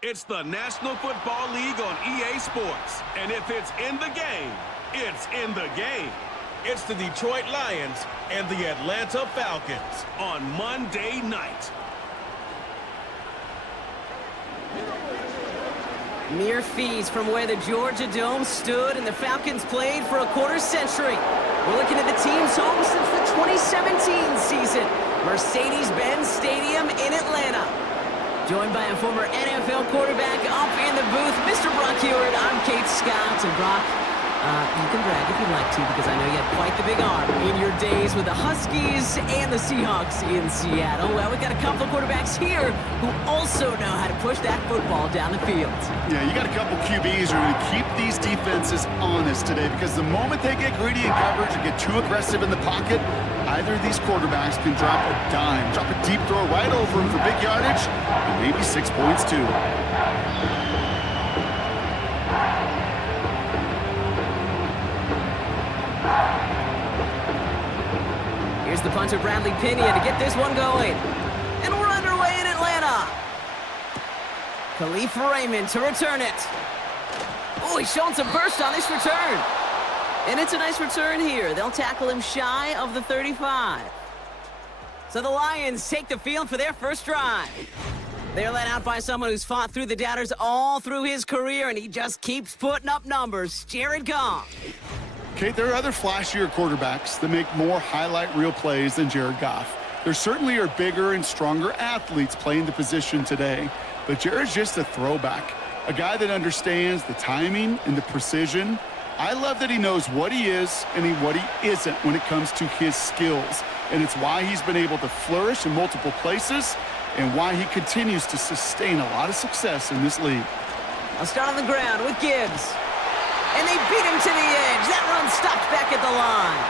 It's the National Football League on EA Sports. And if it's in the game, it's in the game. It's the Detroit Lions and the Atlanta Falcons on Monday night. Mere fees from where the Georgia Dome stood and the Falcons played for a quarter century. We're looking at the team's home since the 2017 season. Mercedes-Benz Stadium in Atlanta. Joined by a former NFL quarterback up in the booth, Mr. Brock Hewitt. I'm Kate Scott. And Brock, you can brag if you'd like to, because I know you had quite the big arm in your days with the Huskies and the Seahawks in Seattle. Well, we've got a couple of quarterbacks here who also know how to push that football down the field. Yeah, you got a couple QBs who are going to keep these defenses honest today, because the moment they get greedy in coverage or get too aggressive in the pocket, either of these quarterbacks can drop a dime, drop a deep throw right over him for big yardage, and maybe 6 points too. Here's the punter, Bradley Pinion, to get this one going. And we're underway in Atlanta. Khalif Raymond to return it. Oh, he's showing some burst on this return. And it's a nice return here. They'll tackle him shy of the 35. So the Lions take the field for their first drive. They're led out by someone who's fought through the doubters all through his career, and he just keeps putting up numbers. Jared Goff. Kate, there are other flashier quarterbacks that make more highlight reel plays than Jared Goff. There certainly are bigger and stronger athletes playing the position today, but Jared's just a throwback, a guy that understands the timing and the precision. I love that he knows what he is and what he isn't when it comes to his skills, and it's why he's been able to flourish in multiple places and why he continues to sustain a lot of success in this league. I'll start on the ground with Gibbs. And they beat him to the edge. That run stopped back at the line.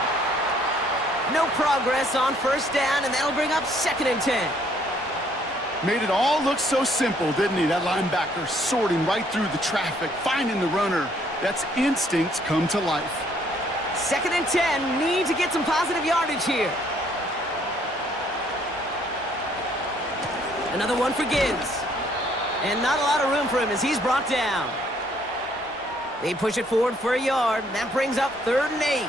No progress on first down, and that'll bring up 2nd and 10. Made it all look so simple, didn't he? That linebacker sorting right through the traffic, finding the runner. That's instincts come to life. 2nd and 10. Need to get some positive yardage here. Another one for Gibbs. And not a lot of room for him as he's brought down. They push it forward for a yard. That brings up 3rd and 8.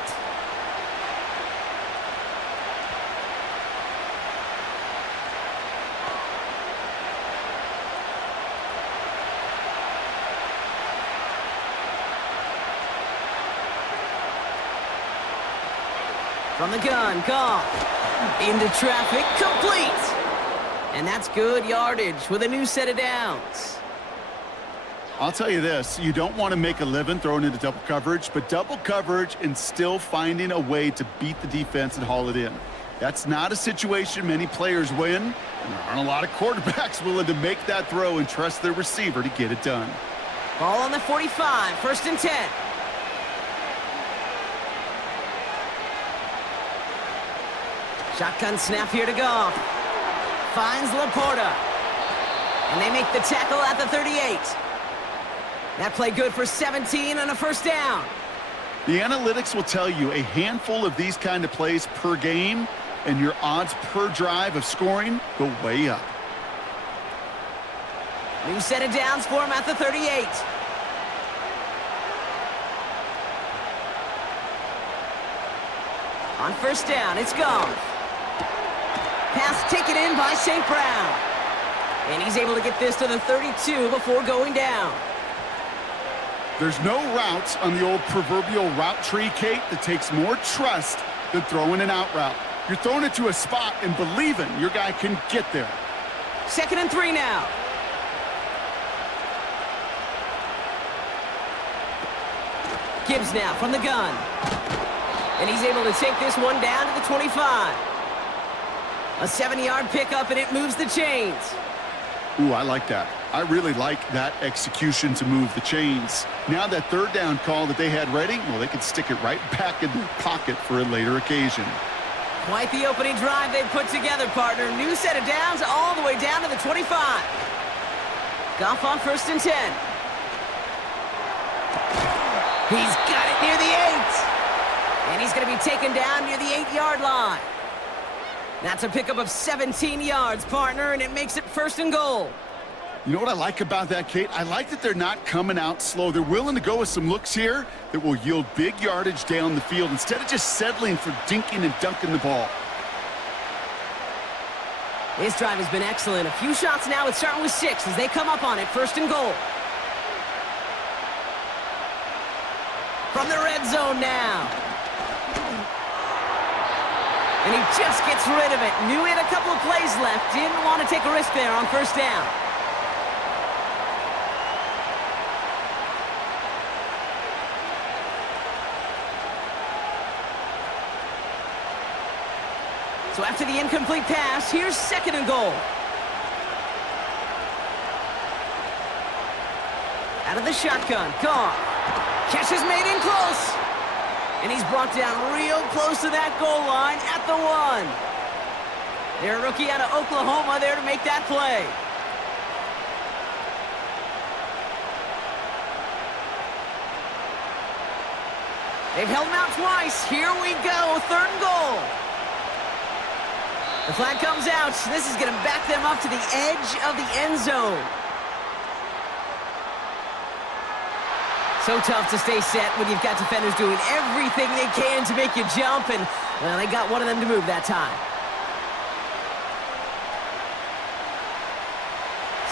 From the gun, Goff. Into traffic, complete. And that's good yardage with a new set of downs. I'll tell you this, you don't want to make a living throwing into double coverage, but double coverage and still finding a way to beat the defense and haul it in. That's not a situation many players win, and there aren't a lot of quarterbacks willing to make that throw and trust their receiver to get it done. Ball on the 45, 1st and 10. Shotgun snap here to Goff. Finds Laporta. And they make the tackle at the 38. That play good for 17 and a first down. The analytics will tell you a handful of these kind of plays per game, and your odds per drive of scoring go way up. New set of downs for him at the 38. On first down, it's gone. Pass taken in by St. Brown. And he's able to get this to the 32 before going down. There's no routes on the old proverbial route tree, Kate, that takes more trust than throwing an out route. You're throwing it to a spot and believing your guy can get there. 2nd and 3 now. Gibbs now from the gun. And he's able to take this one down to the 25. A 7-yard pickup, and it moves the chains. Ooh, I like that. I really like that execution to move the chains. Now that 3rd down call that they had ready, well, they can stick it right back in their pocket for a later occasion. Quite the opening drive they've put together, partner. New set of downs all the way down to the 25. Goff on 1st and 10. He's got it near the 8. And he's going to be taken down near the 8-yard line. That's a pickup of 17 yards, partner, and it makes it 1st and goal. You know what I like about that, Kate? I like that they're not coming out slow. They're willing to go with some looks here that will yield big yardage down the field instead of just settling for dinking and dunking the ball. This drive has been excellent. A few shots now. It's starting with 6 as they come up on it. 1st and goal. From the red zone now. And he just gets rid of it. Knew he had a couple of plays left. Didn't want to take a risk there on 1st down. So after the incomplete pass, here's 2nd and goal. Out of the shotgun, Goff. Catch is made in close. And he's brought down real close to that goal line at the 1. Their rookie out of Oklahoma there to make that play. They've held him out twice. Here we go, 3rd and goal. The flag comes out. This is going to back them up to the edge of the end zone. So tough to stay set when you've got defenders doing everything they can to make you jump, and well, they got one of them to move that time.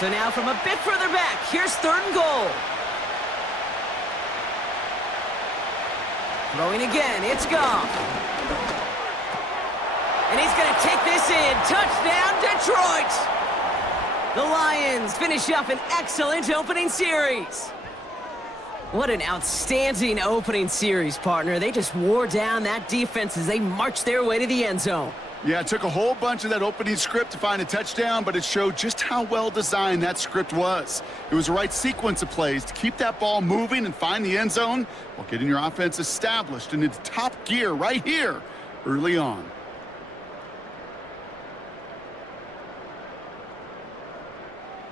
So now from a bit further back, here's 3rd and goal. Throwing again, it's Goff. And he's going to take this in. Touchdown, Detroit! The Lions finish up an excellent opening series. What an outstanding opening series, partner. They just wore down that defense as they marched their way to the end zone. Yeah, it took a whole bunch of that opening script to find a touchdown, but it showed just how well designed that script was. It was the right sequence of plays to keep that ball moving and find the end zone while getting your offense established in its top gear right here early on.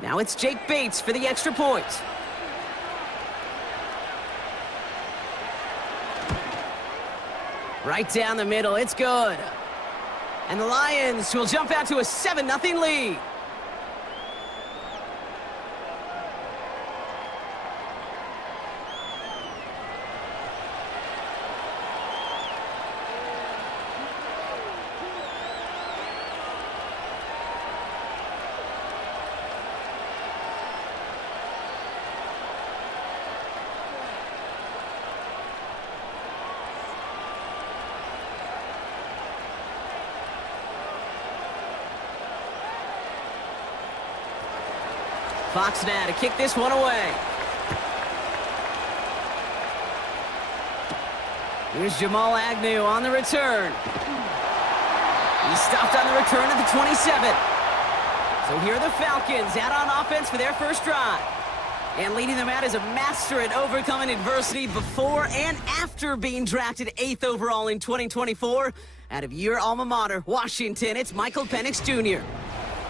Now it's Jake Bates for the extra point. Right down the middle, it's good. And the Lions will jump out to a 7-0 lead. Fox now to kick this one away. Here's Jamal Agnew on the return. He stopped on the return at the 27. So here are the Falcons out on offense for their first drive. And leading them out is a master at overcoming adversity before and after being drafted 8th overall in 2024. Out of your alma mater, Washington, it's Michael Penix Jr.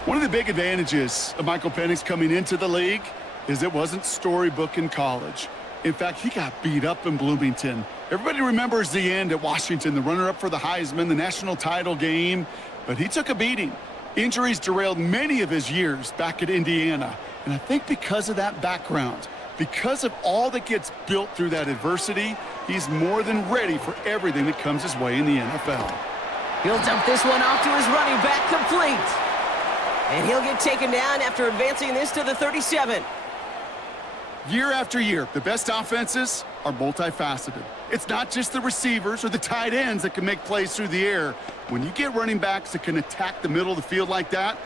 One of the big advantages of Michael Penix coming into the league is it wasn't storybook in college. In fact, he got beat up in Bloomington. Everybody remembers the end at Washington, the runner-up for the Heisman, the national title game, but he took a beating. Injuries derailed many of his years back at Indiana, and I think because of that background, because of all that gets built through that adversity, he's more than ready for everything that comes his way in the NFL. He'll dump this one off to his running back, complete. And he'll get taken down after advancing this to the 37. Year after year, the best offenses are multifaceted. It's not just the receivers or the tight ends that can make plays through the air. When you get running backs that can attack the middle of the field like that,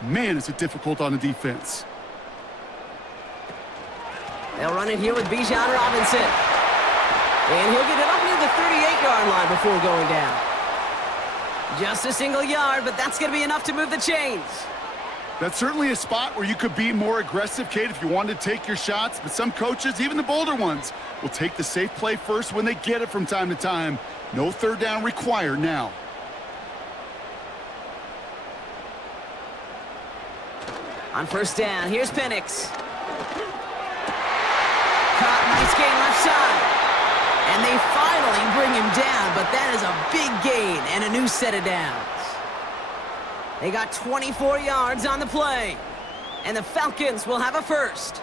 man, is it difficult on a defense. They'll run it here with Bijan Robinson. And he'll get it up near the 38-yard line before going down. Just a single yard, but that's going to be enough to move the chains. That's certainly a spot where you could be more aggressive, Kate, if you wanted to take your shots. But some coaches, even the bolder ones, will take the safe play first when they get it from time to time. No third down required now. On first down, here's Penix. Caught, nice gain left side. And they finally bring him down, but that is a big gain and a new set of downs. They got 24 yards on the play. And the Falcons will have a first.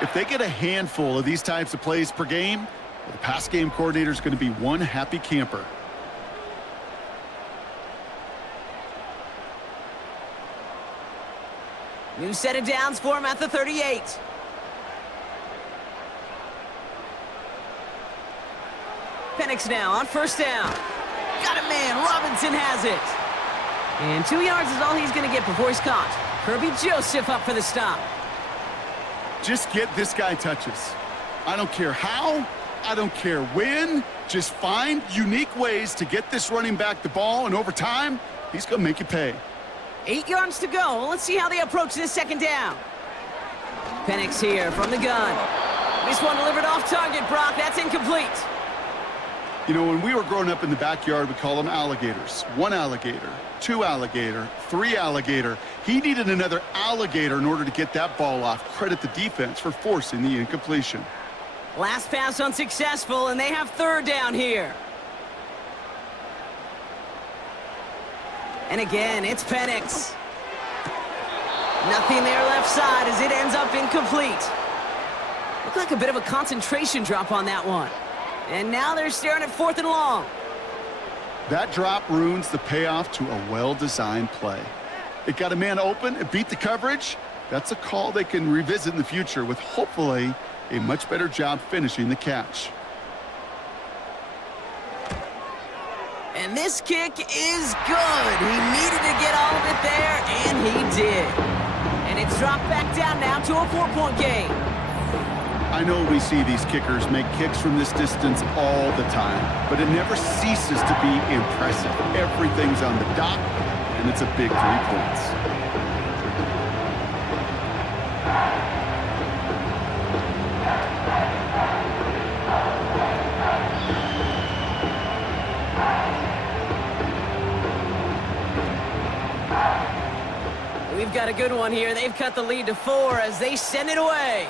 If they get a handful of these types of plays per game, well, the pass game coordinator is going to be one happy camper. New set of downs for him at the 38. Penix now on first down. Got it, man. Robinson has it. And 2 yards is all he's going to get before he's caught. Kirby Joseph up for the stop. Just get this guy touches. I don't care how, I don't care when. Just find unique ways to get this running back the ball, and over time, he's going to make you pay. 8 yards to go. Let's see how they approach this second down. Penix here from the gun. This one delivered off target, Brock. That's incomplete. You know, when we were growing up in the backyard, we call them alligators. 1 alligator, 2 alligator, 3 alligator. He needed another alligator in order to get that ball off. Credit the defense for forcing the incompletion. Last pass unsuccessful, and they have third down here. And again, it's Penix. Nothing there left side as it ends up incomplete. Looked like a bit of a concentration drop on that one. And now they're staring at 4th and long. That drop ruins the payoff to a well-designed play. It got a man open, it beat the coverage. That's a call they can revisit in the future with hopefully a much better job finishing the catch. And this kick is good. He needed to get all of it there, and he did. And it's dropped back down now to a 4-point game. I know we see these kickers make kicks from this distance all the time, but it never ceases to be impressive. Everything's on the dot, and it's a big 3 points. We've got a good one here. They've cut the lead to 4 as they send it away.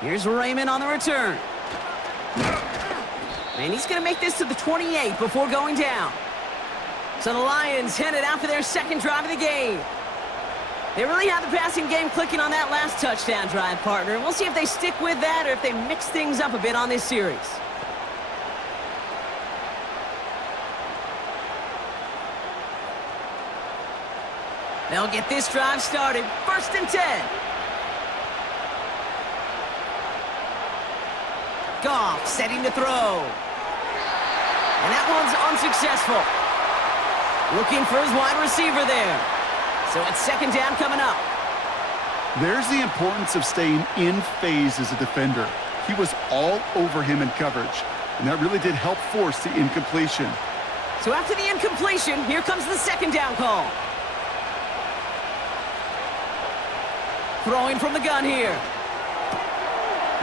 Here's Raymond on the return. And he's going to make this to the 28 before going down. So the Lions headed out for their second drive of the game. They really have the passing game clicking on that last touchdown drive, partner. We'll see if they stick with that or if they mix things up a bit on this series. They'll get this drive started. 1st and 10. Goff setting to throw. And that one's unsuccessful. Looking for his wide receiver there. So it's second down coming up. There's the importance of staying in phase as a defender. He was all over him in coverage, and that really did help force the incompletion. So after the incompletion, here comes the second down call. Throwing from the gun here.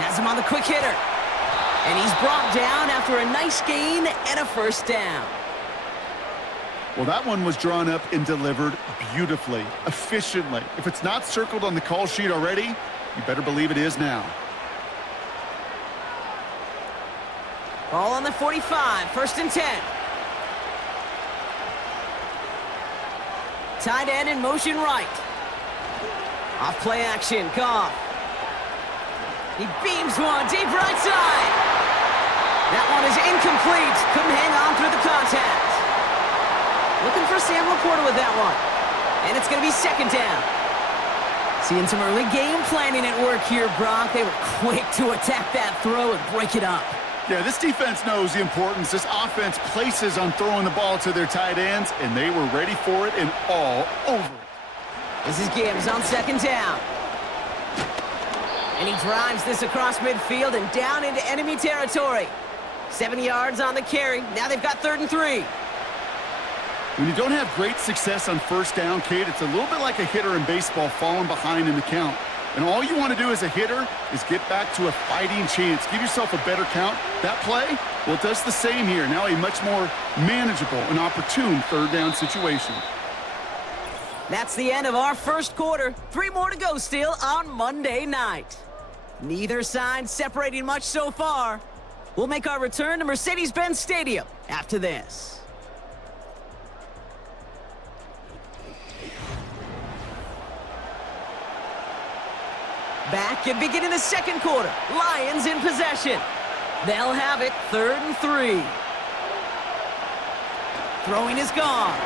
Has him on the quick hitter. And he's brought down after a nice gain and a first down. Well, that one was drawn up and delivered beautifully, efficiently. If it's not circled on the call sheet already, you better believe it is now. Ball on the 45, 1st and 10. Tight end in motion right. Off play action, Goff. He beams one deep right side. That one is incomplete. Couldn't hang on through the contact. Looking for Sam Laporta with that one. And it's going to be second down. Seeing some early game planning at work here, Brock. They were quick to attack that throw and break it up. Yeah, this defense knows the importance this offense places on throwing the ball to their tight ends, and they were ready for it and all over it. This is Gibbs on second down. And he drives this across midfield and down into enemy territory. 7 yards on the carry. Now they've got 3rd and 3. When you don't have great success on first down, Kate, it's a little bit like a hitter in baseball falling behind in the count. And all you want to do as a hitter is get back to a fighting chance. Give yourself a better count. That play, well, it does the same here. Now a much more manageable and opportune 3rd down situation. That's the end of our first quarter. 3 more to go still on Monday night. Neither side separating much so far. We'll make our return to Mercedes-Benz Stadium after this. Back and beginning the second quarter. Lions in possession. They'll have it 3rd and 3. Throwing is gone.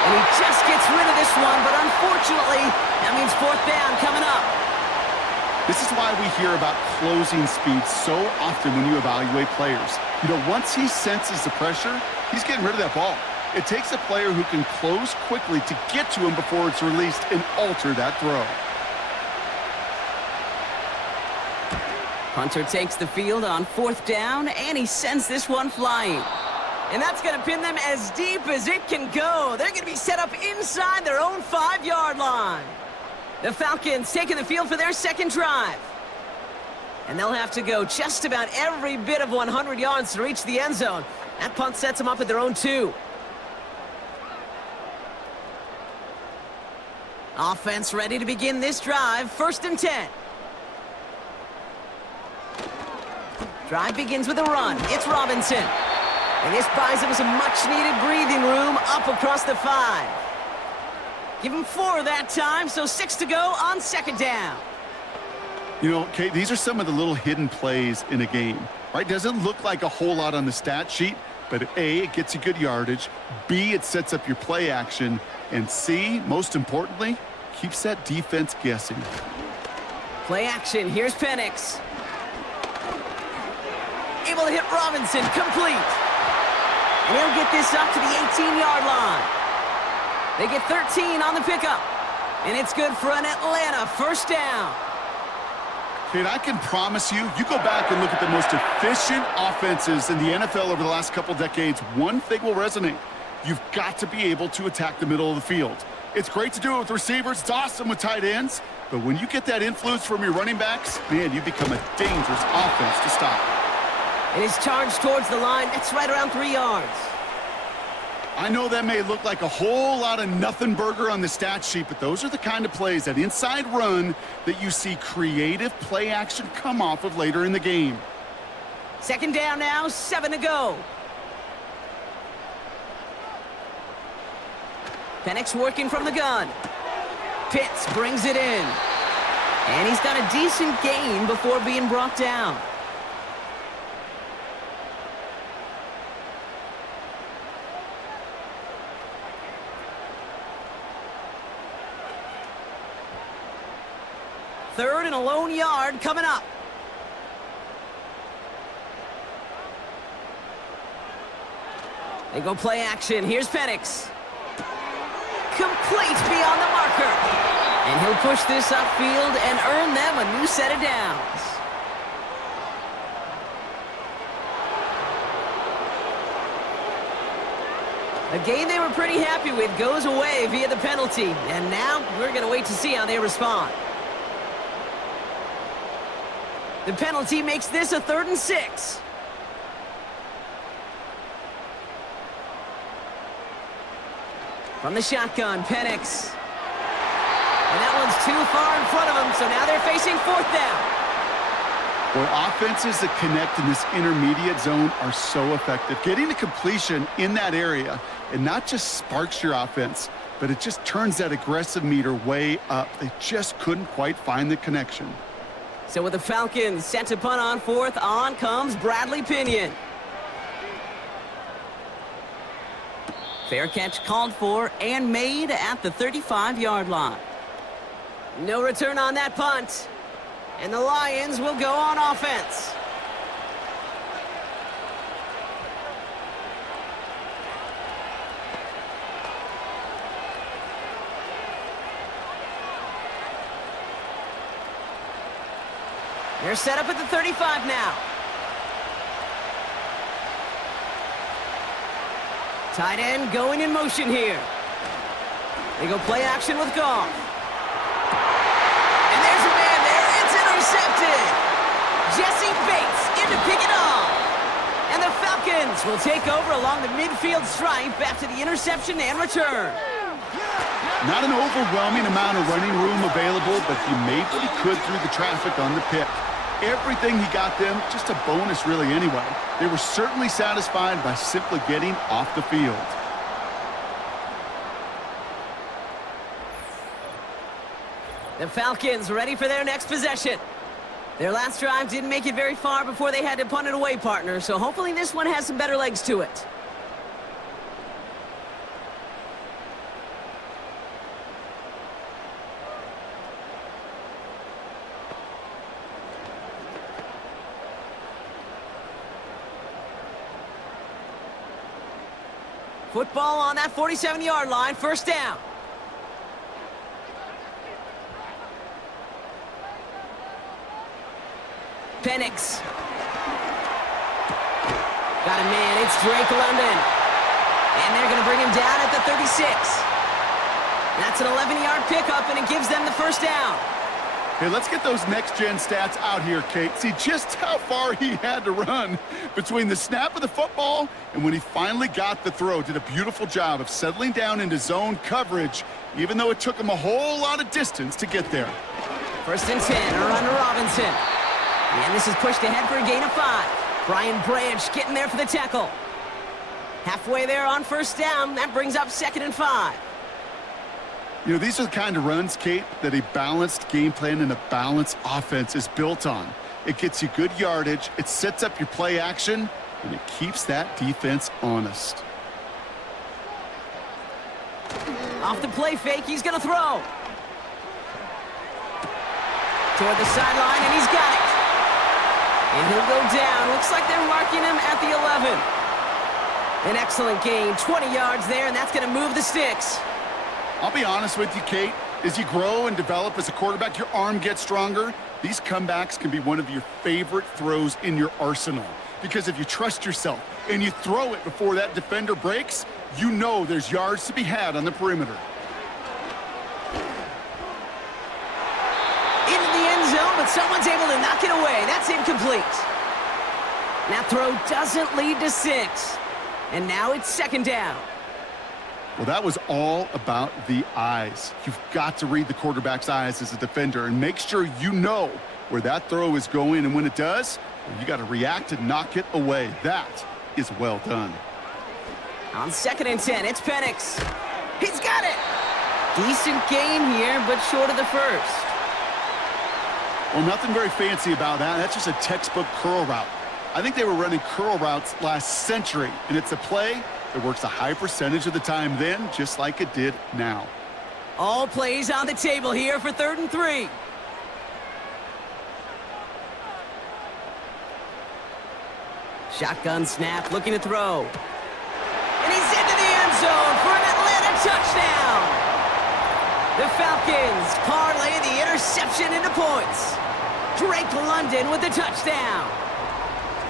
And he just gets rid of this one, but unfortunately, that means 4th down coming up. This is why we hear about closing speed so often when you evaluate players. You know, once he senses the pressure, he's getting rid of that ball. It takes a player who can close quickly to get to him before it's released and alter that throw. Punter takes the field on 4th down, and he sends this one flying. And that's going to pin them as deep as it can go. They're going to be set up inside their own 5-yard line. The Falcons taking the field for their second drive. And they'll have to go just about every bit of 100 yards to reach the end zone. That punt sets them up at their own 2. Offense ready to begin this drive. 1st and 10. Drive begins with a run. It's Robinson. And this buys him some much-needed breathing room up across the 5. Give him 4 that time, so 6 to go on 2nd down. You know, Kate, these are some of the little hidden plays in a game, right? Doesn't look like a whole lot on the stat sheet, but A, it gets you good yardage, B, it sets up your play action, and C, most importantly, keeps that defense guessing. Play action. Here's Penix. Able to hit Robinson. Complete. And he'll get this up to the 18-yard line. They get 13 on the pickup. And it's good for an Atlanta 1st down. Kate, I can promise you, you go back and look at the most efficient offenses in the NFL over the last couple decades, one thing will resonate. You've got to be able to attack the middle of the field. It's great to do it with receivers. It's awesome with tight ends. But when you get that influence from your running backs, man, you become a dangerous offense to stop. And his charge towards the line, that's right around 3 yards. I know that may look like a whole lot of nothing burger on the stat sheet, but those are the kind of plays, that inside run, that you see creative play action come off of later in the game. 2nd down now, 7 to go. Penix working from the gun. Pitts brings it in. And he's got a decent gain before being brought down. Third and a lone yard coming up. They go play action. Here's Penix. Complete beyond the marker. And he'll push this upfield and earn them a new set of downs. A game they were pretty happy with goes away via the penalty. And now we're going to wait to see how they respond. The penalty makes this a 3rd and 6. From the shotgun, Penix. And that one's too far in front of him, so now they're facing 4th down. Boy, offenses that connect in this intermediate zone are so effective. Getting the completion in that area, it not just sparks your offense, but it just turns that aggressive meter way up. They just couldn't quite find the connection. So with the Falcons set to punt on 4th, on comes Bradley Pinion. Fair catch called for and made at the 35-yard line. No return on that punt. And the Lions will go on offense. They're set up at the 35 now. Tight end going in motion here. They go play action with Goff. And there's a man there. It's intercepted. Jesse Bates in to pick it off. And the Falcons will take over along the midfield stripe after the interception and return. Not an overwhelming amount of running room available, but he made what he could through the traffic on the pick. Everything he got them, just a bonus really anyway. They were certainly satisfied by simply getting off the field. The Falcons ready for their next possession. Their last drive didn't make it very far before they had to punt it away, partner, so hopefully this one has some better legs to it. Football on that 47-yard line, first down. Penix. Got a man, it's Drake London. And they're going to bring him down at the 36. That's an 11-yard pickup, and it gives them the first down. Hey, let's get those next-gen stats out here, Kate. See just how far he had to run between the snap of the football and when he finally got the throw. Did a beautiful job of settling down into zone coverage, even though it took him a whole lot of distance to get there. First and 10, a run to Robinson. And this is pushed ahead for a gain of 5. Brian Branch getting there for the tackle. Halfway there on first down. That brings up 2nd and 5. You know, these are the kind of runs, Kate, that a balanced game plan and a balanced offense is built on. It gets you good yardage, it sets up your play action, and it keeps that defense honest. Off the play fake, he's going to throw. Toward the sideline, and he's got it. And he'll go down. Looks like they're marking him at the 11. An excellent gain, 20 yards there, and that's going to move the Stix. I'll be honest with you, Kate. As you grow and develop as a quarterback, your arm gets stronger. These comebacks can be one of your favorite throws in your arsenal. Because if you trust yourself and you throw it before that defender breaks, you know there's yards to be had on the perimeter. Into the end zone, but someone's able to knock it away. That's incomplete. That throw doesn't lead to 6. And now it's 2nd down. Well, that was all about the eyes. You've got to read the quarterback's eyes as a defender and make sure you know where that throw is going. And when it does, you got to react and knock it away. That is well done. On 2nd and 10, it's Penix. He's got it. Decent gain here, but short of the first. Well, nothing very fancy about that. That's just a textbook curl route. I think they were running curl routes last century, and it's a play that works a high percentage of the time then, just like it did now. All plays on the table here for 3rd and 3. Shotgun snap, looking to throw. And he's into the end zone for an Atlanta touchdown. The Falcons parlay the interception into points. Drake London with the touchdown.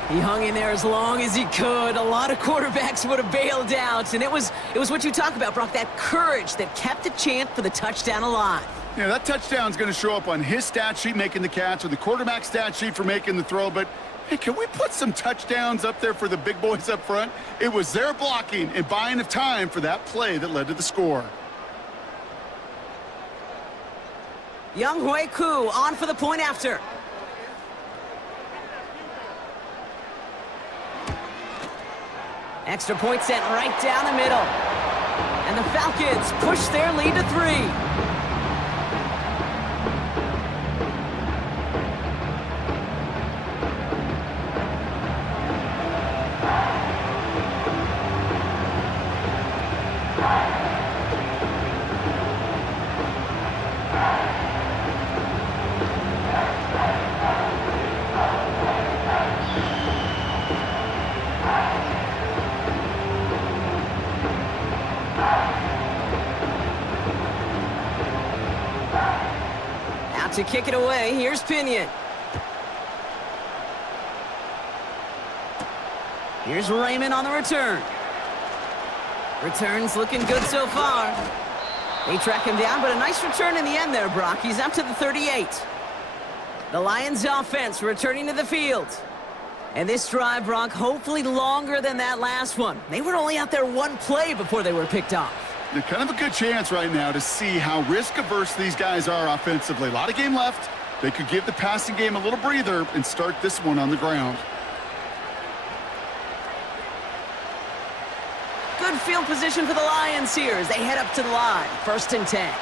He hung in there as long as he could. A lot of quarterbacks would have bailed out, and it was what you talk about, Brock, that courage that kept the chance for the touchdown alive. Yeah, that touchdown's going to show up on his stat sheet making the catch or the quarterback stat sheet for making the throw, but hey, can we put some touchdowns up there for the big boys up front? It was their blocking and buying of time for that play that led to the score. Young Hui Koo on for the point after. Extra point sent right down the middle. And the Falcons push their lead to 3. To kick it away, here's Pinion. Here's Raymond on the return. Return's looking good so far. They track him down, but a nice return in the end there, Brock. He's up to the 38. The Lions offense returning to the field. And this drive, Brock, hopefully longer than that last one. They were only out there one play before they were picked off. They're kind of a good chance right now to see how risk-averse these guys are offensively. A lot of game left. They could give the passing game a little breather and start this one on the ground. Good field position for the Lions here as they head up to the line. 1st and 10.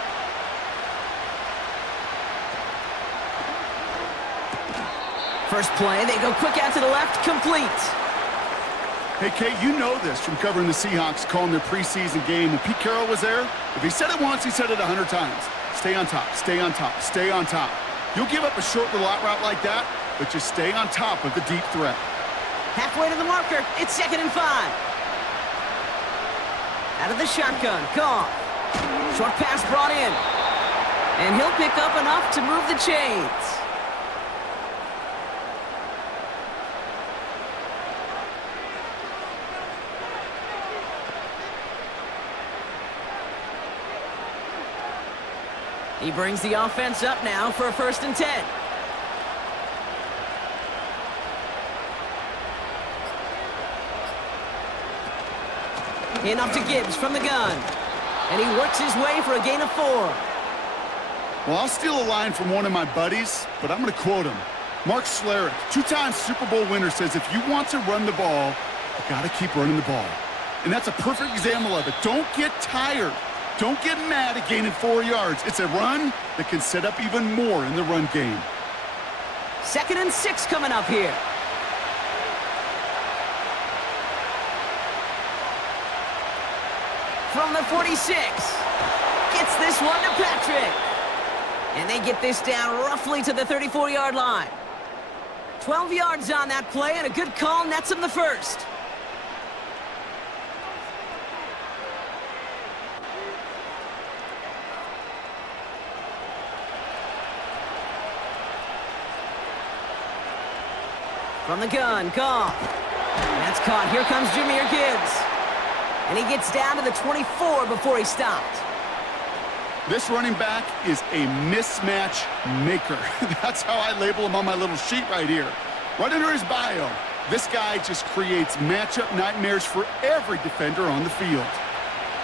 First play, they go quick out to the left, complete. Hey, Kate, you know this from covering the Seahawks, calling their preseason game. When Pete Carroll was there, if he said it once, he said it 100 times. Stay on top, stay on top, stay on top. You'll give up a short little out route like that, but just stay on top of the deep threat. Halfway to the marker, it's 2nd and 5. Out of the shotgun, Goff. Short pass brought in. And he'll pick up enough to move the chains. He brings the offense up now for a 1st and 10. Enough to Gibbs from the gun. And he works his way for a gain of 4. Well, I'll steal a line from one of my buddies, but I'm going to quote him. Mark Schlereth, 2-time Super Bowl winner, says if you want to run the ball, you got to keep running the ball. And that's a perfect example of it. Don't get tired. Don't get mad at gaining 4 yards. It's a run that can set up even more in the run game. 2nd and 6 coming up here. From the 46. Gets this one to Patrick. And they get this down roughly to the 34-yard line. 12 yards on that play, and a good call nets him the 1st. From the gun, Goff. That's caught. Here comes Jahmyr Gibbs. And he gets down to the 24 before he stopped. This running back is a mismatch maker. That's how I label him on my little sheet right here. Right under his bio, this guy just creates matchup nightmares for every defender on the field.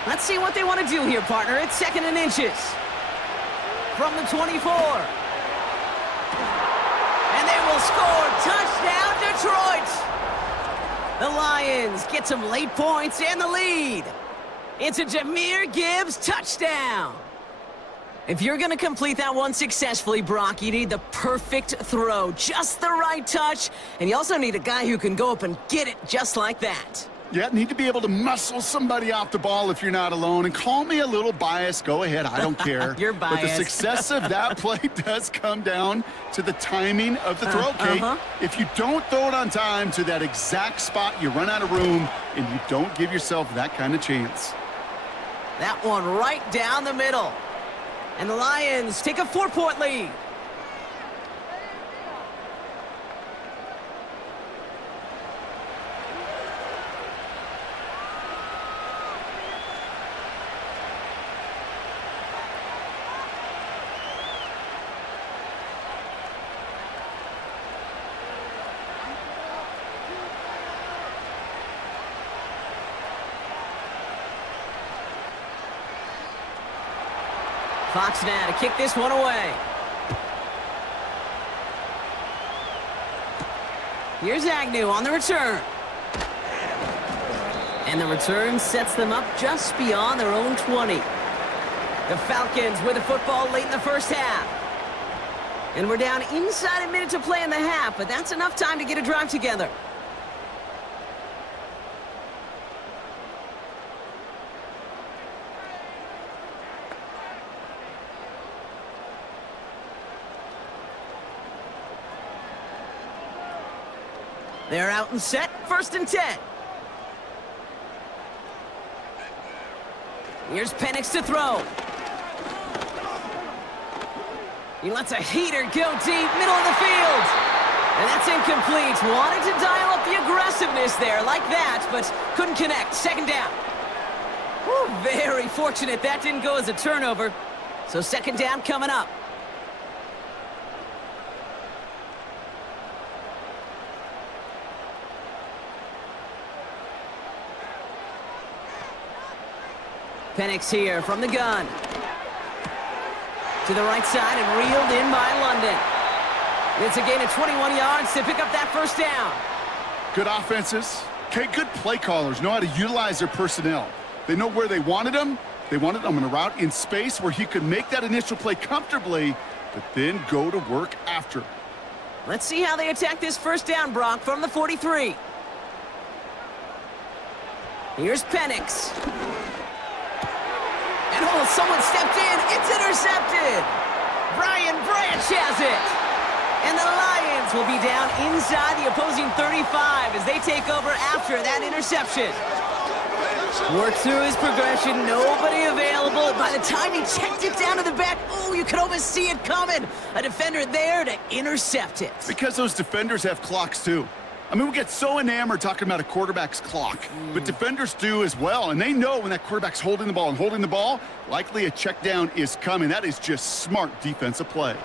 Let's see what they want to do here, partner. It's 2nd and inches. From the 24. And they will score. Touchdown, Detroit! The Lions get some late points and the lead. It's a Jahmyr Gibbs touchdown. If you're going to complete that one successfully, Brock, you need the perfect throw, just the right touch, and you also need a guy who can go up and get it just like that. Yeah, need to be able to muscle somebody off the ball if you're not alone. And call me a little biased. Go ahead. I don't care. You're biased. But the success of that play does come down to the timing of the throw, Kate. If you don't throw it on time to that exact spot, you run out of room, and you don't give yourself that kind of chance. That one right down the middle. And the Lions take a 4-point lead. Fox now to kick this one away. Here's Agnew on the return. And the return sets them up just beyond their own 20. The Falcons with the football late in the first half. And we're down inside a minute to play in the half, but that's enough time to get a drive together. They're out and set, 1st and 10. Here's Penix to throw. He lets a heater go deep, middle of the field. And that's incomplete. Wanted to dial up the aggressiveness there like that, but couldn't connect. 2nd down. Whew, very fortunate that didn't go as a turnover. So 2nd down coming up. Penix here from the gun. To the right side and reeled in by London. It's a gain of 21 yards to pick up that 1st down. Good offenses. Okay, good play callers know how to utilize their personnel. They know where they wanted them. They wanted them on a route in space where he could make that initial play comfortably, but then go to work after. Let's see how they attack this first down, Brock, from the 43. Here's Penix. And oh, someone stepped in. It's intercepted. Brian Branch has it. And the Lions will be down inside the opposing 35 as they take over after that interception. Worked through his progression, nobody available. By the time he checked it down to the back, oh, you could almost see it coming. A defender there to intercept it. Because those defenders have clocks too. I mean, we get so enamored talking about a quarterback's clock, but defenders do as well, and they know when that quarterback's holding the ball, likely a check down is coming. That is just smart defensive play.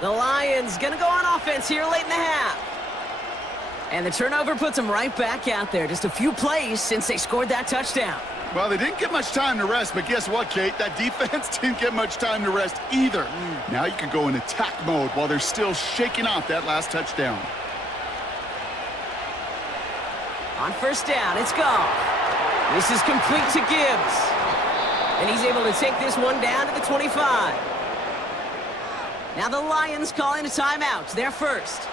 The Lions gonna go on offense here late in the half. And the turnover puts them right back out there. Just a few plays since they scored that touchdown. Well, they didn't get much time to rest, but guess what, Kate? That defense didn't get much time to rest either. Now you can go in attack mode while they're still shaking off that last touchdown. On first down, it's Goff. This is complete to Gibbs. And he's able to take this one down to the 25. Now the Lions calling a timeout. They're first.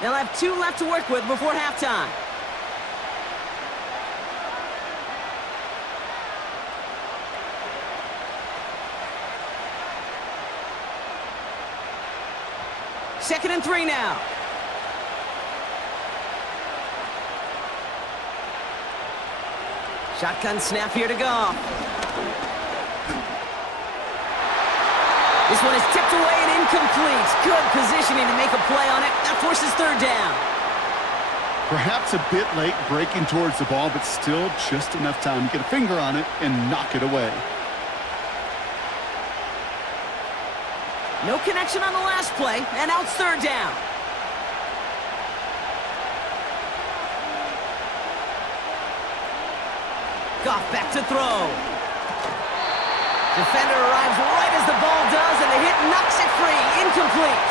They'll have 2 left to work with before halftime. Second and 3 now. Shotgun snap here to Goff. This one is tipped away and incomplete. Good positioning to make a play on it. That forces third down. Perhaps a bit late breaking towards the ball, but still just enough time to get a finger on it and knock it away. No connection on the last play, and now it's third down. Goff back to throw. Defender arrives right as the ball does, and the hit knocks it free. Incomplete.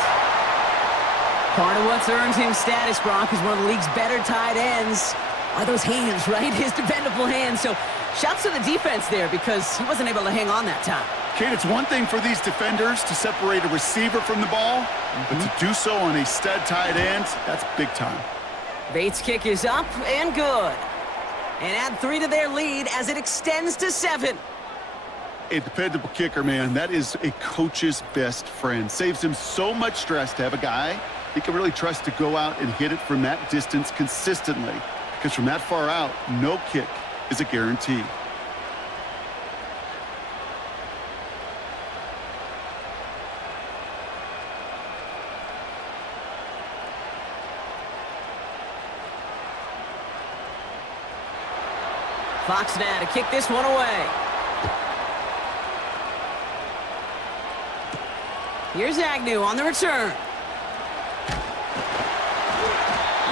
Part of what's earned him status, Brock, is one of the league's better tight ends. Are those hands, right? His dependable hands. So shouts to the defense there because he wasn't able to hang on that time. Kate, it's one thing for these defenders to separate a receiver from the ball, but to do so on a stud tight end, that's big time. Bates' kick is up and good. And add 3 to their lead as it extends to 7. A dependable kicker, man, that is a coach's best friend. Saves him so much stress to have a guy he can really trust to go out and hit it from that distance consistently. Because from that far out, no kick is a guarantee. Fox now to kick this one away. Here's Agnew on the return.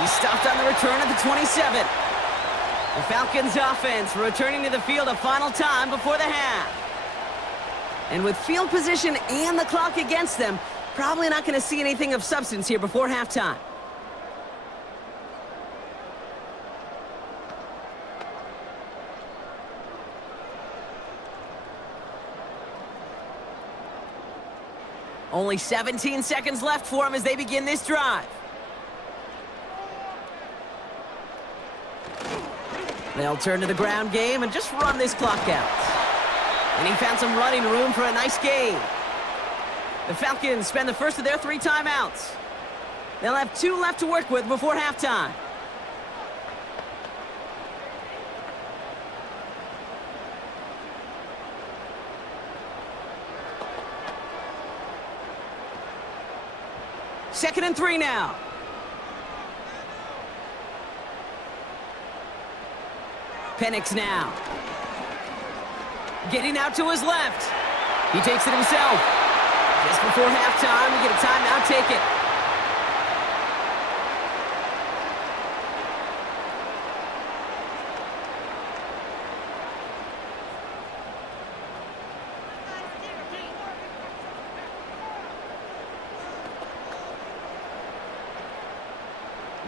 He's stopped on the return at the 27. The Falcons offense returning to the field a final time before the half. And with field position and the clock against them, probably not going to see anything of substance here before halftime. Only 17 seconds left for them as they begin this drive. They'll turn to the ground game and just run this clock out. And he found some running room for a nice gain. The Falcons spend the first of their 3 timeouts. They'll have 2 left to work with before halftime. Second and 3 now. Penix now. Getting out to his left. He takes it himself. Just before halftime, we get a timeout, take it.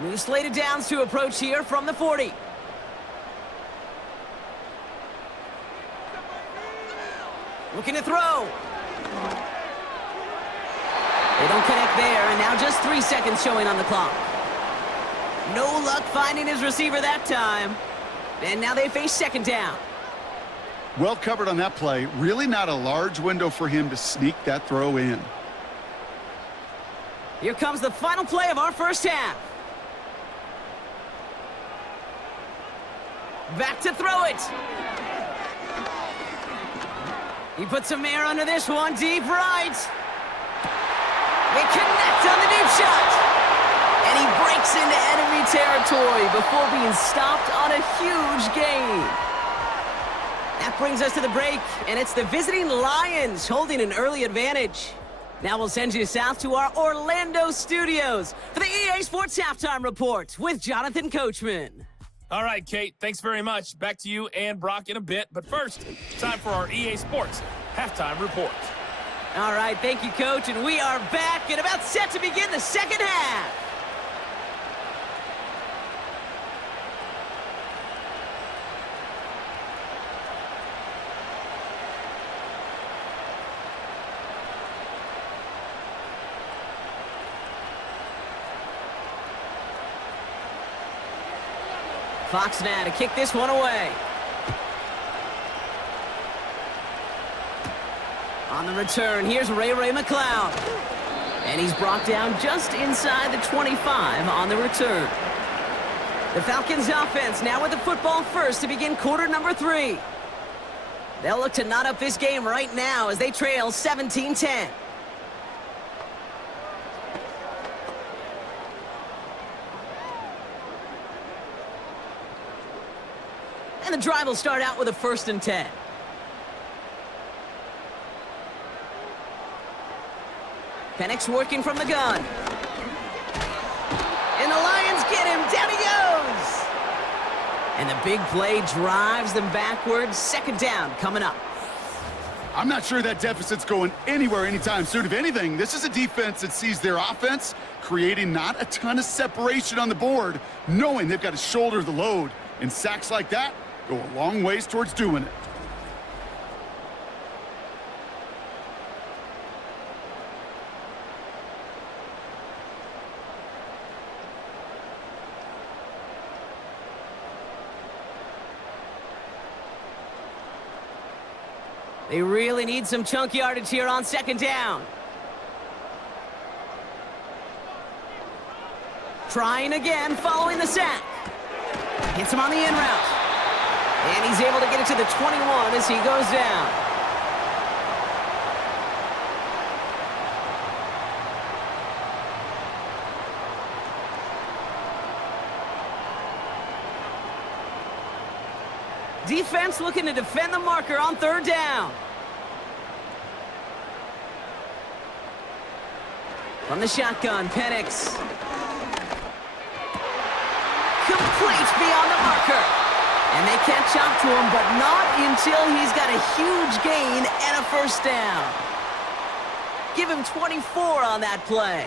New slated downs to approach here from the 40. Looking to throw. They don't connect there, and now just 3 seconds showing on the clock. No luck finding his receiver that time. And now they face second down. Well covered on that play. Really not a large window for him to sneak that throw in. Here comes the final play of our first half. Back to throw it. He puts some air under this one, deep right. They connect on the deep shot. And he breaks into enemy territory before being stopped on a huge gain. That brings us to the break, and it's the visiting Lions holding an early advantage. Now we'll send you south to our Orlando studios for the EA Sports Halftime Report with Jonathan Coachman. All right, Kate, thanks very much. Back to you and Brock in a bit. But first, time for our EA Sports Halftime Report. All right, thank you, Coach, and we are back and about set to begin the second half. Fox now to kick this one away. On the return, here's Ray McLeod. And he's brought down just inside the 25 on the return. The Falcons offense now with the football first to begin quarter number 3. They'll look to knot up this game right now as they trail 17-10. And the drive will start out with a 1st and 10. Penix working from the gun. And the Lions get him. Down he goes. And the big play drives them backwards. Second down coming up. I'm not sure that deficit's going anywhere anytime soon. If anything, this is a defense that sees their offense creating not a ton of separation on the board, knowing they've got to shoulder the load. And sacks like that go a long ways towards doing it. They really need some chunk yardage here on second down. Trying again following the sack. Hits him on the in route. And he's able to get it to the 21 as he goes down. Defense looking to defend the marker on third down. From the shotgun, Penix. Complete beyond the marker. And they catch up to him, but not until he's got a huge gain and a first down. Give him 24 on that play.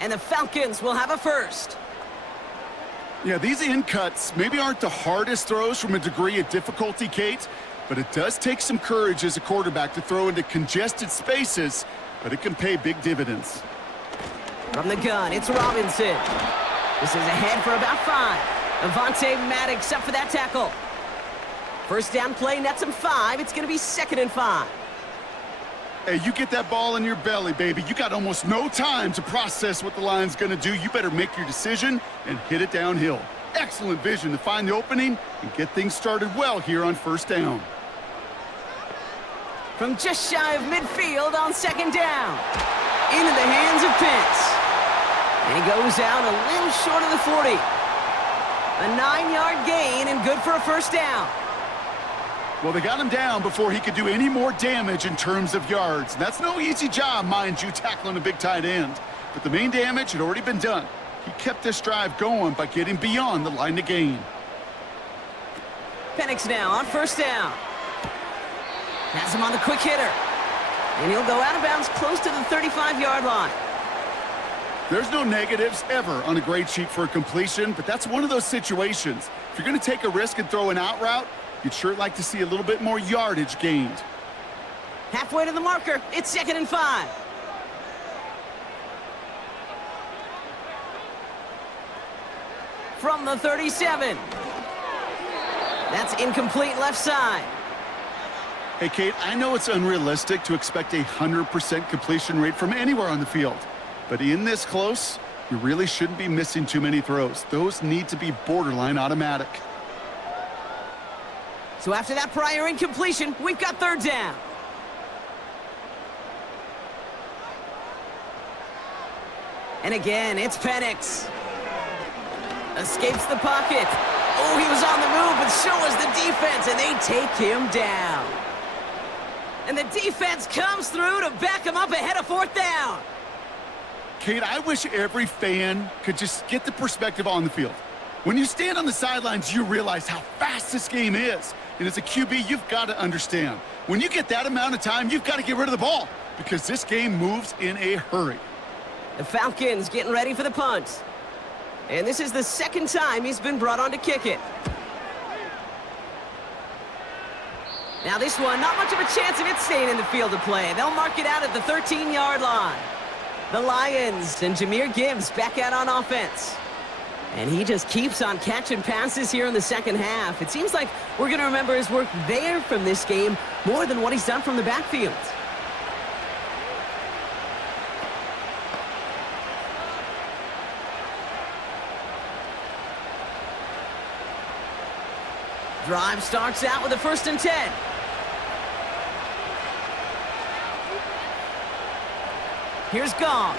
And the Falcons will have a first. Yeah, these in cuts maybe aren't the hardest throws from a degree of difficulty, Kate, but it does take some courage as a quarterback to throw into congested spaces, but it can pay big dividends. From the gun, it's Robinson. This is ahead for about 5. Avonte Maddox up for that tackle. First down play, nets him 5. It's going to be 2nd and 5. Hey, you get that ball in your belly, baby. You got almost no time to process what the line's going to do. You better make your decision and hit it downhill. Excellent vision to find the opening and get things started well here on first down. From just shy of midfield on second down. Into the hands of Pitts. And he goes out a little short of the 40. A 9-yard gain and good for a first down. Well, they got him down before he could do any more damage in terms of yards. That's no easy job, mind you, tackling a big tight end. But the main damage had already been done. He kept this drive going by getting beyond the line to gain. Penix now on first down. Has him on the quick hitter. And he'll go out of bounds close to the 35-yard line. There's no negatives ever on a grade sheet for a completion, but that's one of those situations. If you're going to take a risk and throw an out route, you'd sure like to see a little bit more yardage gained. Halfway to the marker, it's 2nd and 5. from the 37. That's incomplete left side. Hey, Kate, I know it's unrealistic to expect a 100% completion rate from anywhere on the field. But in this close, you really shouldn't be missing too many throws. Those need to be borderline automatic. So after that prior incompletion, we've got third down. And again, it's Penix. Escapes the pocket. Oh, he was on the move, but so was the defense, and they take him down. And the defense comes through to back him up ahead of fourth down. Kate, I wish every fan could just get the perspective on the field. When you stand on the sidelines, you realize how fast this game is. And as a QB, you've got to understand. When you get that amount of time, you've got to get rid of the ball because this game moves in a hurry. The Falcons getting ready for the punt. And this is the second time he's been brought on to kick it. Now this one, not much of a chance of it staying in the field of play. They'll mark it out at the 13-yard line. The Lions and Jahmyr Gibbs back out on offense. And he just keeps on catching passes here in the second half. It seems like we're going to remember his work there from this game more than what he's done from the backfield. Drive starts out with a 1st and 10. Here's Goff.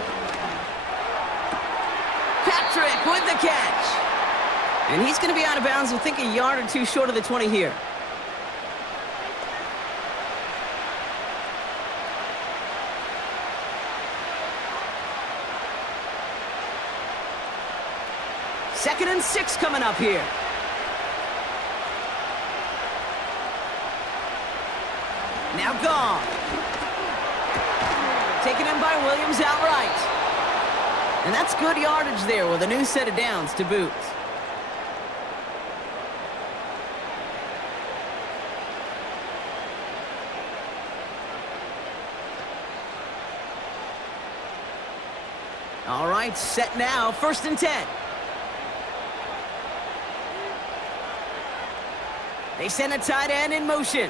Patrick with the catch. And he's going to be out of bounds, I think, a yard or two short of the 20 here. Second and 6 coming up here. Now Goff. Taken in by Williams outright. And that's good yardage there with a new set of downs to boot. All right, set now, 1st and 10. They send a tight end in motion.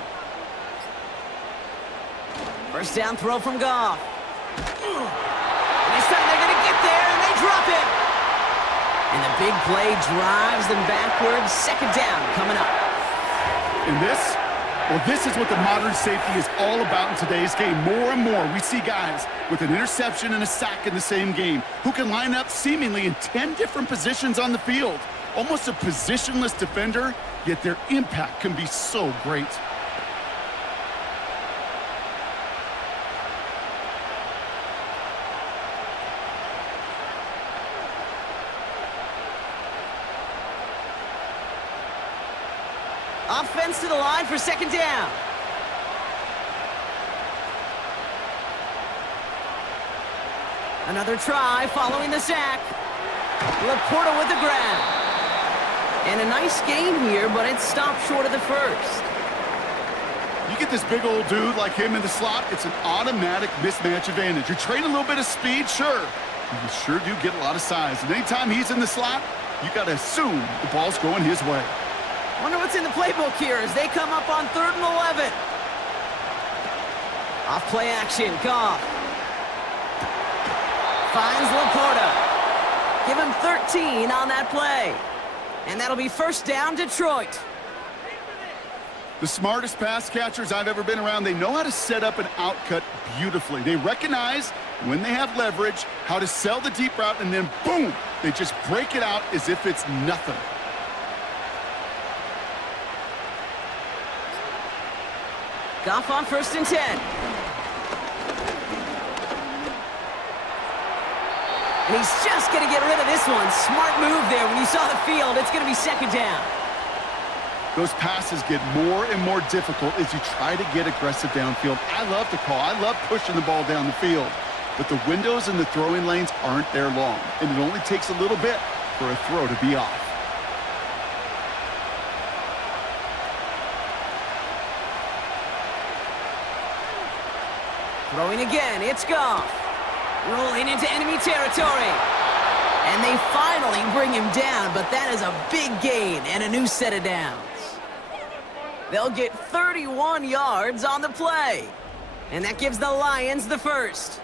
First down throw from Goff. And this time they're going to get there, and they drop it. And the big play drives them backwards. Second down coming up. And this is what the modern safety is all about in today's game. More and more, we see guys with an interception and a sack in the same game who can line up seemingly in 10 different positions on the field. Almost a positionless defender, yet their impact can be so great. Offense to the line for second down. Another try following the sack. Laporta with the grab. And a nice gain here, but it stopped short of the first. You get this big old dude like him in the slot, it's an automatic mismatch advantage. You're trading a little bit of speed, sure. You sure do get a lot of size. And anytime he's in the slot, you got to assume the ball's going his way. Wonder what's in the playbook here as they come up on 3rd and 11. Off play action, Goff. Finds Laporta. Give him 13 on that play. And that'll be first down, Detroit. The smartest pass catchers I've ever been around, they know how to set up an outcut beautifully. They recognize when they have leverage, how to sell the deep route, and then boom, they just break it out as if it's nothing. Goff on 1st and 10. And he's just going to get rid of this one. Smart move there. When you saw the field, it's going to be second down. Those passes get more and more difficult as you try to get aggressive downfield. I love the call. I love pushing the ball down the field. But the windows in the throwing lanes aren't there long. And it only takes a little bit for a throw to be off. Throwing again, it's Goff. Rolling into enemy territory. And they finally bring him down, but that is a big gain and a new set of downs. They'll get 31 yards on the play. And that gives the Lions the first.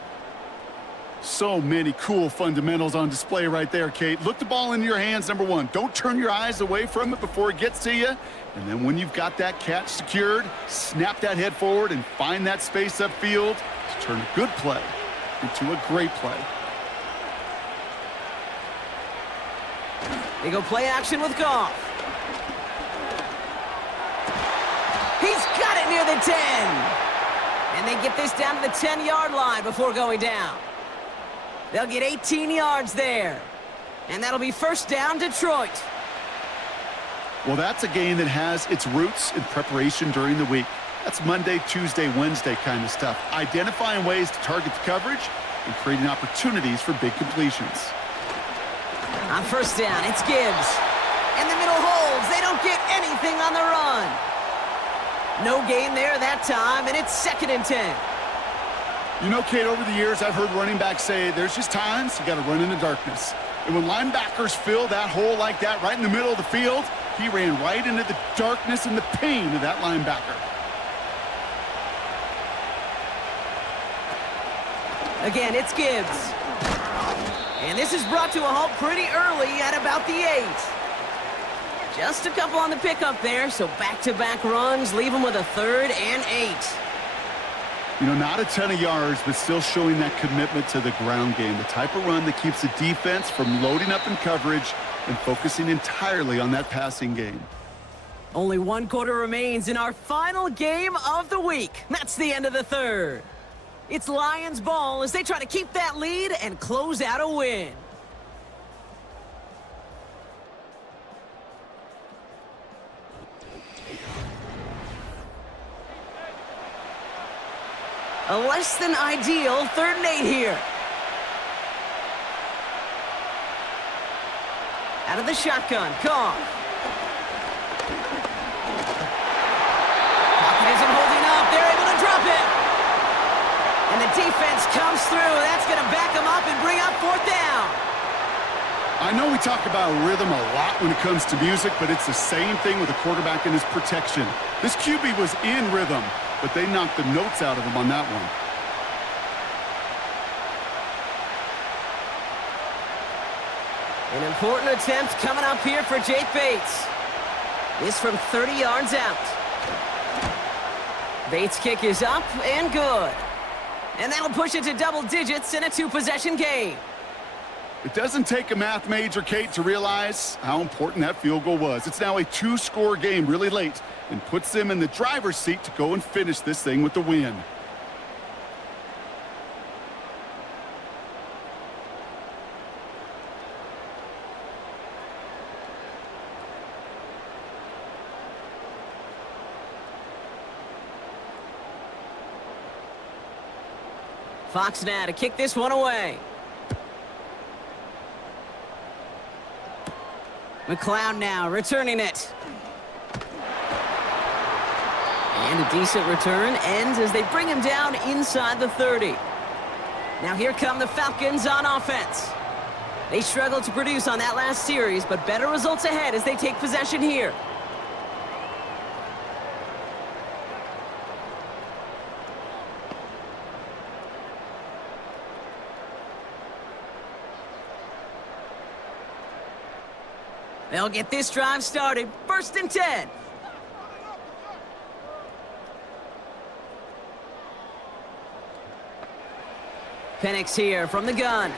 So many cool fundamentals on display right there, Kate. Look the ball into your hands, number one. Don't turn your eyes away from it before it gets to you. And then when you've got that catch secured, snap that head forward and find that space upfield to turn a good play into a great play. They go play action with Goff. He's got it near the 10. And they get this down to the 10-yard line before going down. They'll get 18 yards there. And that'll be first down, Detroit. Well, that's a game that has its roots in preparation during the week. That's Monday, Tuesday, Wednesday kind of stuff. Identifying ways to target the coverage and creating opportunities for big completions. On first down, it's Gibbs. And the middle holds. They don't get anything on the run. No gain there that time, and it's 2nd and 10. You know, Kate, over the years, I've heard running backs say there's just times you got to run in the darkness. And when linebackers fill that hole like that right in the middle of the field, he ran right into the darkness and the pain of that linebacker. Again, it's Gibbs. And this is brought to a halt pretty early at about the 8. Just a couple on the pickup there, so back-to-back runs leave them with a 3rd and 8. You know, not a ton of yards, but still showing that commitment to the ground game. The type of run that keeps the defense from loading up in coverage and focusing entirely on that passing game. Only 1 quarter remains in our final game of the week. That's the end of the 3rd. It's Lions ball as they try to keep that lead and close out a win. A less than ideal 3rd and 8 here. Out of the shotgun, Goff. Pocket isn't holding up. They're able to drop it. And the defense comes through. That's going to back them up and bring up 4th down. I know we talk about rhythm a lot when it comes to music, but it's the same thing with a quarterback and his protection. This QB was in rhythm, but they knocked the notes out of him on that one. An important attempt coming up here for Jake Bates. This from 30 yards out. Bates' kick is up and good. And that'll push it to double digits in a 2-possession game. It doesn't take a math major, Kate, to realize how important that field goal was. It's now a 2-score game really late and puts them in the driver's seat to go and finish this thing with the win. Fox now to kick this one away. McLeod now returning it. And a decent return ends as they bring him down inside the 30. Now here come the Falcons on offense. They struggled to produce on that last series, but better results ahead as they take possession here. They'll get this drive started. 1st and 10. Penix here from the gun.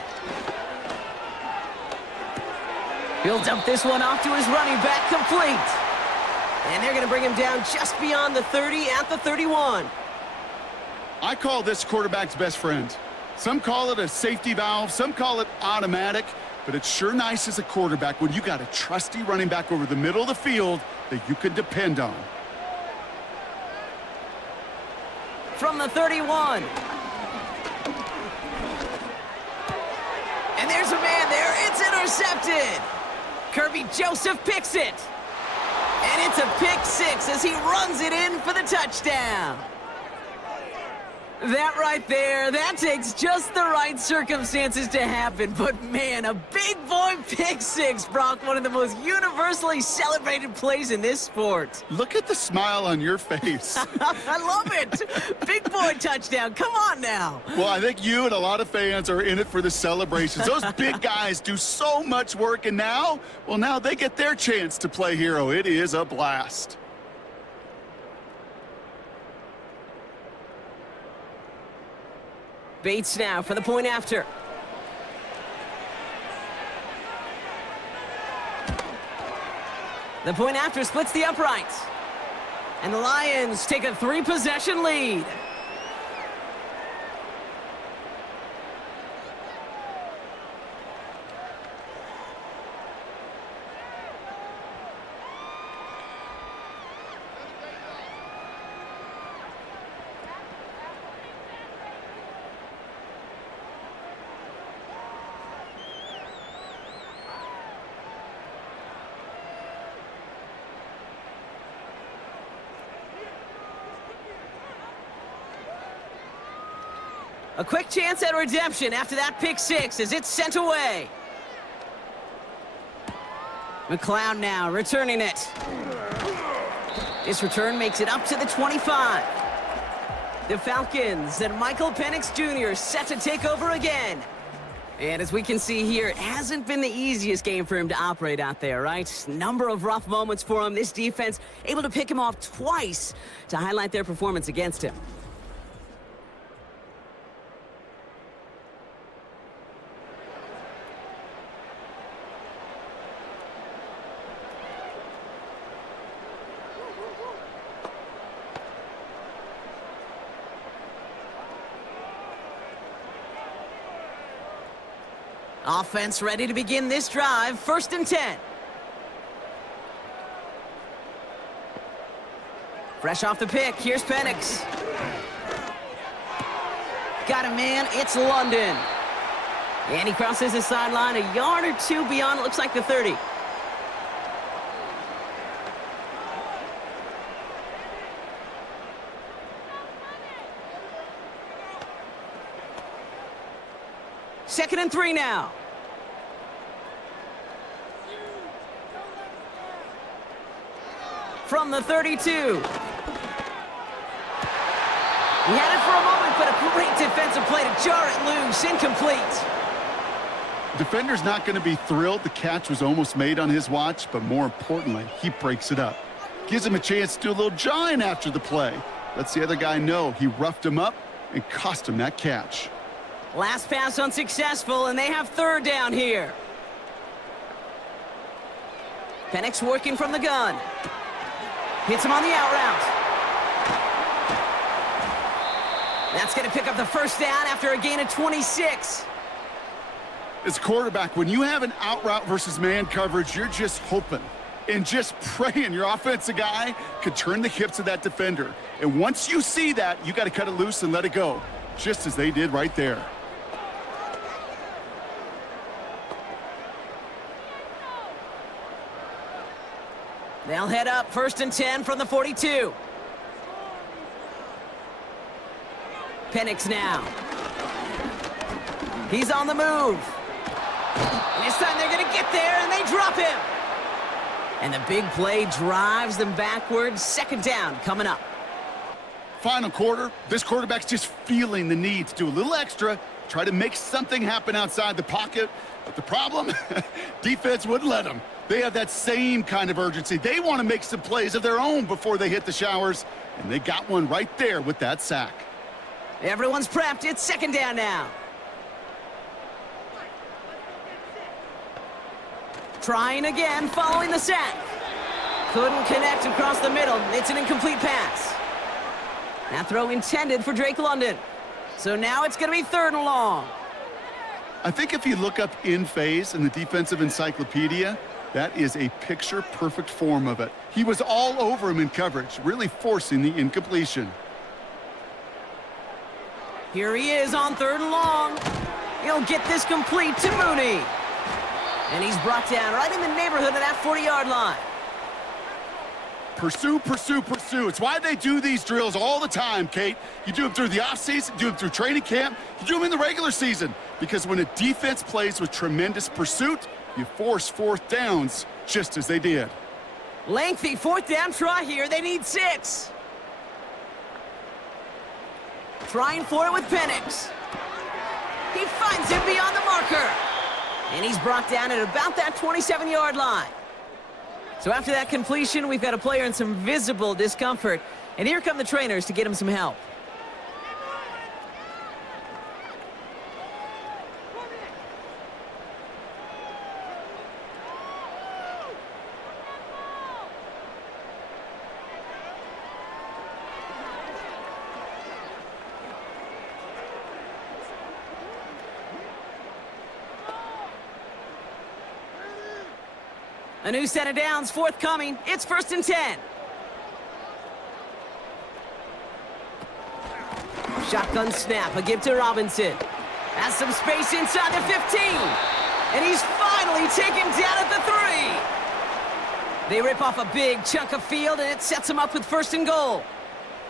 He'll dump this one off to his running back, complete. And they're going to bring him down just beyond the 30 at the 31. I call this quarterback's best friend. Some call it a safety valve, some call it automatic. But it's sure nice as a quarterback when you got a trusty running back over the middle of the field that you can depend on. From the 31. And there's a man there. It's intercepted. Kirby Joseph picks it. And it's a pick 6 as he runs it in for the touchdown. That right there, that takes just the right circumstances to happen. But man, a big boy pick six, Brock, one of the most universally celebrated plays in this sport. Look at the smile on your face. I love it. Big boy touchdown. Come on now. Well, I think you and a lot of fans are in it for the celebrations. Those big guys do so much work, and now they get their chance to play hero. It is a blast. Bates now for the point after. The point after splits the uprights. And the Lions take a 3-possession lead. A quick chance at redemption after that pick six as it's sent away. McLeod now returning it. This return makes it up to the 25. The Falcons and Michael Penix Jr. set to take over again. And as we can see here, it hasn't been the easiest game for him to operate out there, right? Number of rough moments for him. This defense able to pick him off twice to highlight their performance against him. Offense ready to begin this drive. 1st and 10. Fresh off the pick, here's Penix. Got him, man. It's London. And he crosses the sideline a yard or two beyond, it looks like the 30. Second and 3 now. From the 32. He had it for a moment, but a great defensive play to jar it loose. Incomplete. Defender's not going to be thrilled. The catch was almost made on his watch, but more importantly, he breaks it up. Gives him a chance to do a little jawing after the play. Lets the other guy know he roughed him up and cost him that catch. Last pass unsuccessful, and they have 3rd down here. Penix working from the gun. Hits him on the out route. That's going to pick up the 1st down after a gain of 26. As a quarterback, when you have an out route versus man coverage, you're just hoping and just praying your offensive guy could turn the hips of that defender. And once you see that, you got to cut it loose and let it go, just as they did right there. They'll head up 1st and 10 from the 42. Penix now. He's on the move. And this time they're going to get there, and they drop him. And the big play drives them backwards. 2nd down coming up. Final quarter, this quarterback's just feeling the need to do a little extra, try to make something happen outside the pocket. But the problem, defense wouldn't let them. They have that same kind of urgency. They want to make some plays of their own before they hit the showers, and they got one right there with that sack. Everyone's prepped. It's 2nd down now. Trying again following the sack. Couldn't connect across the middle. It's an incomplete pass. That throw intended for Drake London. So now it's going to be 3rd and long. I think if you look up in phase in the defensive encyclopedia, that is a picture-perfect form of it. He was all over him in coverage, really forcing the incompletion. Here he is on 3rd and long. He'll get this complete to Mooney. And he's brought down right in the neighborhood of that 40-yard line. Pursue, pursue, pursue. It's why they do these drills all the time, Kate. You do them through the offseason, you do them through training camp, you do them in the regular season. Because when a defense plays with tremendous pursuit, you force fourth downs just as they did. Lengthy fourth down try here. They need 6. Trying for it with Penix. He finds him beyond the marker. And he's brought down at about that 27-yard line. So after that completion, we've got a player in some visible discomfort. And here come the trainers to get him some help. A new set of downs forthcoming. It's 1st and 10. Shotgun snap, a give to Robinson. Has some space inside the 15. And he's finally taken down at the 3. They rip off a big chunk of field, and it sets them up with 1st and goal.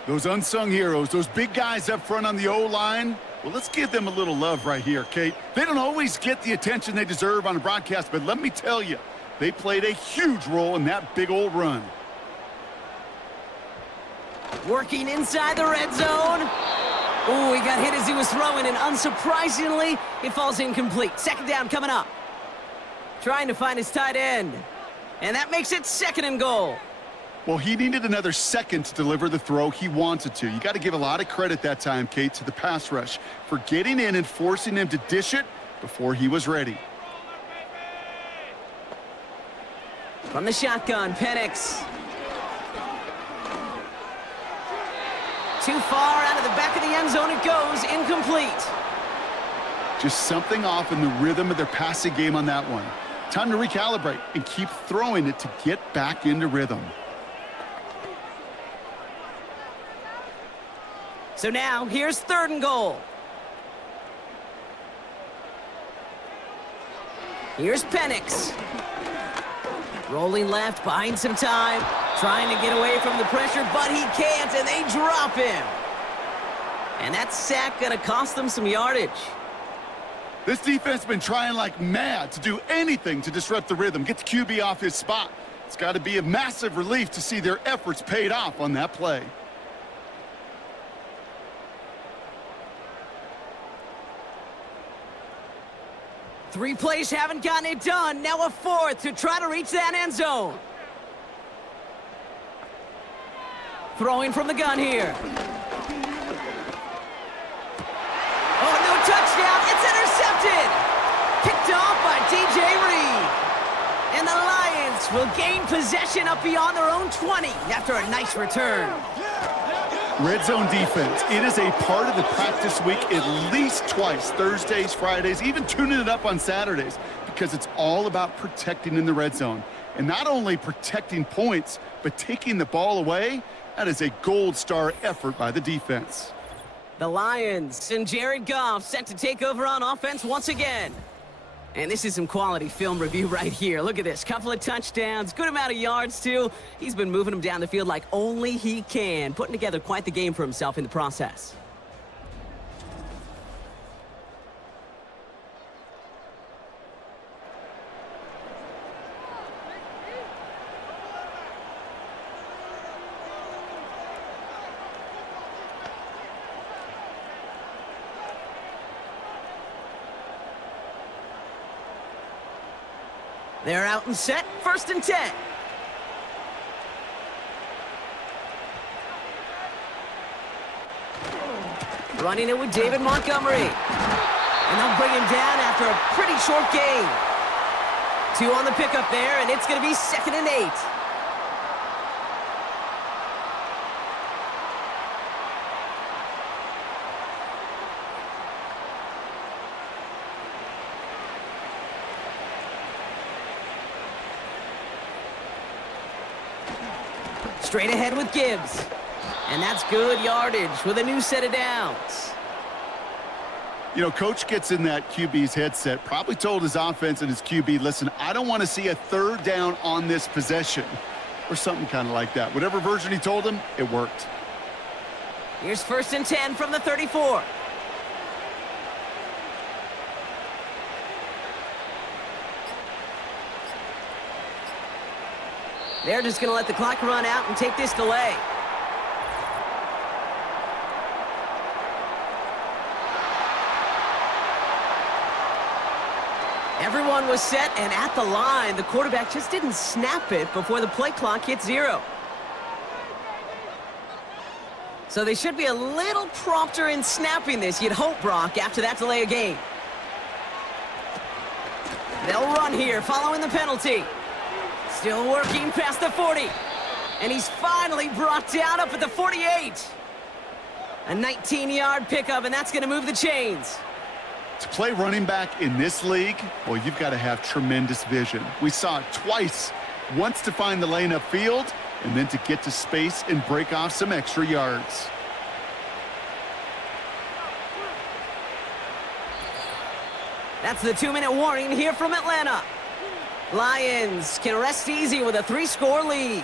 Those unsung heroes, those big guys up front on the O-line, well, let's give them a little love right here, Kate. They don't always get the attention they deserve on a broadcast, but let me tell you, they played a huge role in that big old run. Working inside the red zone. Ooh, he got hit as he was throwing, and unsurprisingly, it falls incomplete. 2nd down coming up. Trying to find his tight end. And that makes it 2nd and goal. Well, he needed another second to deliver the throw he wanted to. You got to give a lot of credit that time, Kate, to the pass rush for getting in and forcing him to dish it before he was ready. From the shotgun, Penix. Too far out of the back of the end zone it goes, incomplete. Just something off in the rhythm of their passing game on that one. Time to recalibrate and keep throwing it to get back into rhythm. So now, here's 3rd and goal. Here's Penix. Rolling left, buying some time, trying to get away from the pressure, but he can't, and they drop him. And that sack gonna cost them some yardage. This defense has been trying like mad to do anything to disrupt the rhythm, get the QB off his spot. It's got to be a massive relief to see their efforts paid off on that play. Three plays haven't gotten it done. Now a 4th to try to reach that end zone. Throwing from the gun here. Oh, no touchdown. It's intercepted. Picked off by DJ Reed. And the Lions will gain possession up beyond their own 20 after a nice return. Red zone defense. It is a part of the practice week at least twice, Thursdays, Fridays, even tuning it up on Saturdays, because it's all about protecting in the red zone. And not only protecting points, but taking the ball away. That is a gold star effort by the defense. The Lions and Jared Goff set to take over on offense once again. And this is some quality film review right here. Look at this. Couple of touchdowns, good amount of yards, too. He's been moving them down the field like only he can, putting together quite the game for himself in the process. They're out and set, 1st and 10. Running it with David Montgomery. And they'll bring him down after a pretty short gain. 2 on the pickup there, and it's going to be 2nd and 8. Straight ahead with Gibbs. And that's good yardage with a new set of downs. You know, coach gets in that QB's headset, probably told his offense and his QB, listen, I don't want to see a 3rd down on this possession. or something kind of like that. Whatever version he told him, it worked. Here's 1st and 10 from the 34. They're just going to let the clock run out and take this delay. Everyone was set and at the line. The quarterback just didn't snap it before the play clock hit 0. So they should be a little prompter in snapping this, you'd hope, Brock, after that delay of game. They'll run here following the penalty. Still working past the 40. And he's finally brought down up at the 48. A 19-yard pickup, and that's going to move the chains. To play running back in this league, well, you've got to have tremendous vision. We saw it twice. Once to find the lane upfield, and then to get to space and break off some extra yards. That's the 2-minute warning here from Atlanta. Lions can rest easy with a 3-score lead.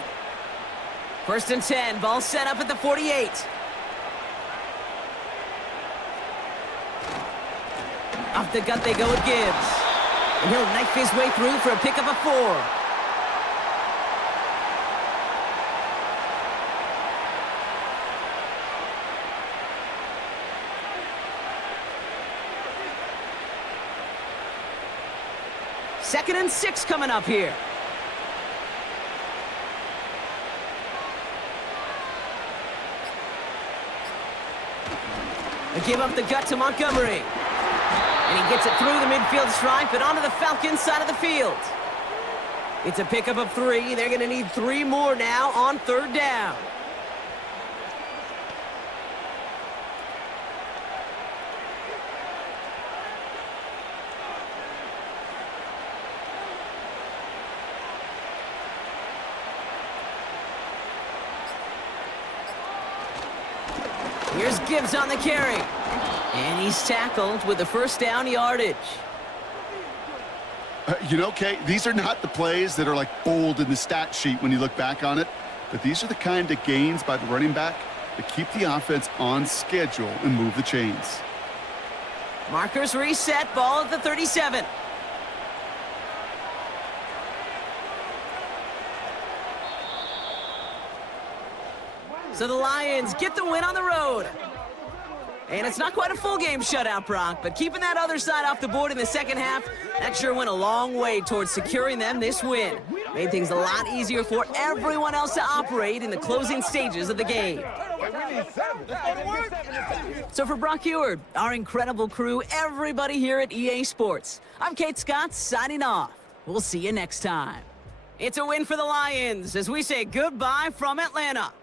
1st and 10, ball set up at the 48. Off the gut they go with Gibbs. And he'll knife his way through for a pickup of 4. Second and 6 coming up here. They give up the gut to Montgomery. And he gets it through the midfield stripe and onto the Falcons side of the field. It's a pickup of 3. They're going to need 3 more now on 3rd down. Here's Gibbs on the carry. And he's tackled with the 1st down yardage. You know, Kate, these are not the plays that are like bold in the stat sheet when you look back on it, but these are the kind of gains by the running back that keep the offense on schedule and move the chains. Markers reset, ball at the 37. So the Lions get the win on the road. And it's not quite a full game shutout, Brock, but keeping that other side off the board in the second half, that sure went a long way towards securing them this win. Made things a lot easier for everyone else to operate in the closing stages of the game. So for Brock Eward, our incredible crew, everybody here at EA Sports, I'm Kate Scott signing off. We'll see you next time. It's a win for the Lions as we say goodbye from Atlanta.